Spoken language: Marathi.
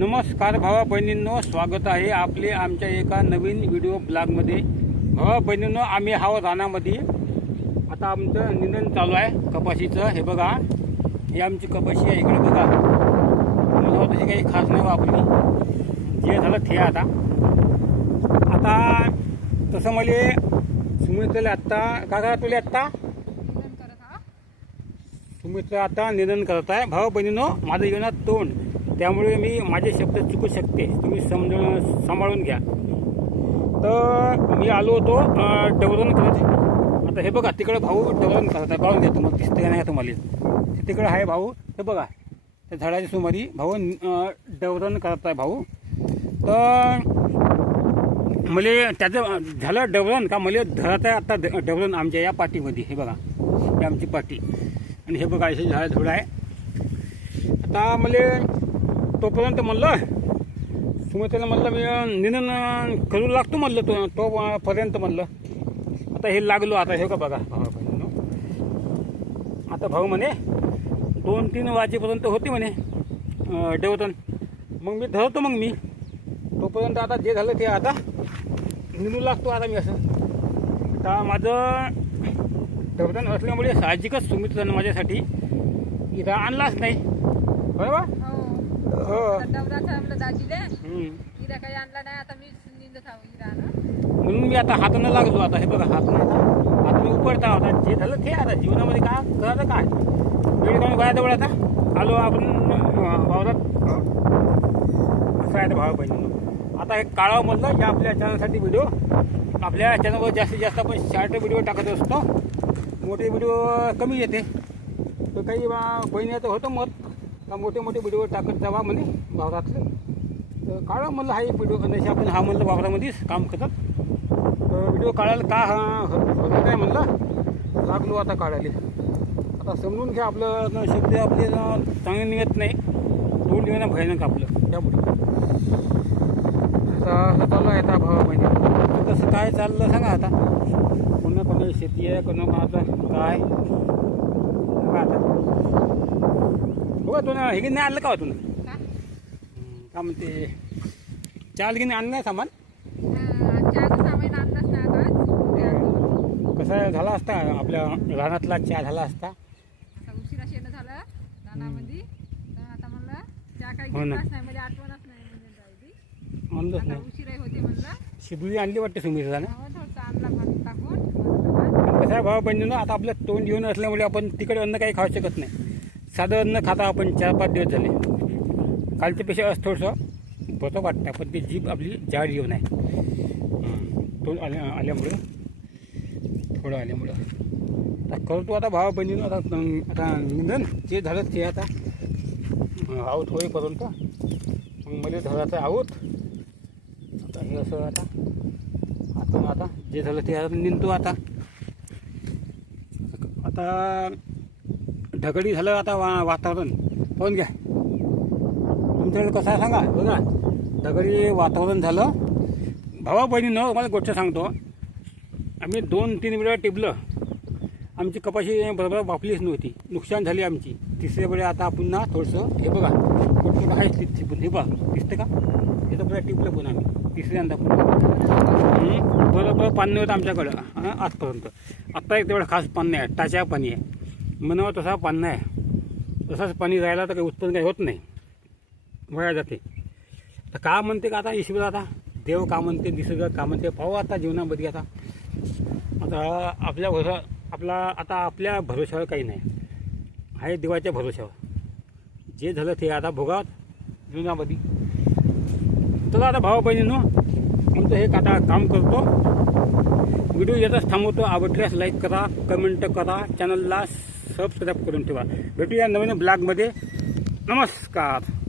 नमस्कार भावा बहिणींनो स्वागत आहे आपले आमच्या एका नवीन व्हिडिओ ब्लॉगमध्ये भावा बहिणींनो आम्ही हाव रानामध्ये. आता आमचं निंदन चालू आहे कपाशीचं. हे बघा ही आमची कपाशी आहे इकडे बघा. मला तशी काही खास नाही वापरली. जे झालं ते आता. आता तसं मला सुमित्रला आत्ता का का तुला आत्ता? सुमित्र आता निधन करत आहे. भाऊ बहिणीनो माझं येणार तोंड. त्यामुळे मी माझे शब्द चुकू शकते. तुम्ही समजून सांभाळून घ्या. तर मी आलो होतो डवरण करत. आता हे बघा तिकडे भाऊ डवरण करत आहे. बाळून घ्या तुम्हाला दिसते नाही तुम्हाला? तिकडे आहे भाऊ. हे बघा त्या झाडाच्या सुमारी भाऊ डवरण करत आहे भाऊ. तर मला त्याचं झालं डवरण का? मला धरत आहे आता डवरण आमच्या या पाठीमध्ये. हे बघा ही आमची पाठी. आणि हे बघा असे झाड थोडं आहे. आता मला तोपर्यंत म्हणलं सुमित्राला म्हणलं मी निधन करू लागतो म्हणलं तो तोपर्यंत म्हणलं. आता हे लागलो आता हे का बघा भाऊ बहिणीनो आता भाऊ म्हणे दोन तीन वाजेपर्यंत होते म्हणे देवतन मग मी धरतो मग मी. तोपर्यंत आता जे झालं ते आता निघू लागतो आता मी असं. आता माझं देवतन असल्यामुळे साहजिकच सुमित्रानं माझ्यासाठी इथं आणलाच नाही. बरोबर? म्हणून मी आता हातानं लागलो आता. हे बघा हातानं आता हातानं उपडता आता. जे झालं ते आता. जीवनामध्ये काय करायचं काय? वेळ काढून बायाजवळ आता. आलो आपण वावरात. असं आहे भावा बहिणीनं. आता हे काळावं म्हणलं या आपल्या चॅनलसाठी व्हिडिओ आपल्या चॅनलवर जास्तीत जास्त आपण शॉर्ट व्हिडिओ टाकत असतो. मोठे व्हिडिओ कमी येते. तर काही बा- बहिणीचं होतं मत. का मोठे मोठे व्हिडिओ टाकत जावा म्हणे वावरातले तर काढा म्हणलं हा एक व्हिडिओ जसे आपण हा म्हणलं वावरामध्येच काम करतात तर व्हिडिओ काढायला का हा होत नाही म्हणलं. लागलो आता काढायला. आता समजून घ्या आपलं शब्द आपले चांगले निघत नाही. दोन निघणं भयानक आपलं. त्यामुळे. आता असं चालू आहे आता भावा महिने. कसं काय चाललं सांगा आता. कोणा कोणाची शेती आहे कोणा कोणाचं काय? आता. हो का तुला हे नाही आणलं का हो तुला का का म्हणते चाल की नाही आणलं नाही सामान कसं झाला असता आपल्या रानातला चहा झाला असता? उशिरा शेणं झालं रानामध्ये. आता म्हणलं चहा काही हो ना. नाही म्हणजे आठवणच नाही म्हणजे म्हणलंच नाही. शिदुली आणली वाटते भात टाकून. कसं भावा बहिणीनं आता आपलं तोंड येऊन असल्यामुळे आपण तिकडे अन्न काही खाऊ शकत नाही. साधं न खाता आपण चार पाच दिवस झाले. कालच्यापेक्षा असं थोडंसं बरं वाटतं पण ती जीभ आपली जाड येऊन आहे. तो आल्या आल्यामुळं थोडं आल्यामुळं. आता करतो आता भावा बहिणीनं आता आता निंदन जे झालं ते आता आहोत आऊत होईपर्यंत. मग मला धरायचं आऊत आता हे असं आता आता आता जे झालं ते आता निंदतो आता. आता ढगडी झालं आता वा वातावरण. पाहून घ्या. तुमच्याकडे कसं आहे सांगा. बघा. ढगडी वातावरण झालं. भावा बहिणीनं मला गोष्ट सांगतो. आम्ही दोन तीन वेळा टिपलं. आमची कपाशी बरोबर वापलीच नव्हती. नुकसान झाली आमची. तिसऱ्या वेळा आता पुन्हा थोडंसं हे बघा. कुठं आहेच तिथे पण हे बघा. दिसतं का? हे तर पुन्हा टिपलं पण आम्ही. तिसऱ्यांदा पुन्हा बरोबर पाणी होतं आमच्याकडं. आजपर्यंत. आत्ता एक तेवढं खास पाणी आहे. टाच्या पाणी आहे. मनावर तसा पाणी नाही. तसंच पाणी राहिला तर काही उत्पन्न काही होत नाही. वया जाते. तर का म्हणते का आता ईश्वर आता? देव का म्हणते निसर्ग का म्हणते? पाहू आता जीवनामध्ये आता. आता आपल्या भरोसा आपला आता आपल्या भरोशावर काही नाही. आहे देवाच्या भरोशावर. जे झालं ते आता भोगावत जीवनामध्ये. चला आता भावा बहिणीनो आमचं हे आता काम करतो. व्हिडिओ येतच थांबवतो. आवडल्यास लाईक करा कमेंट करा. चॅनलला सबस्क्राईब करून ठेवा. भेटूया नवीन ब्लॉगमध्ये. नमस्कार.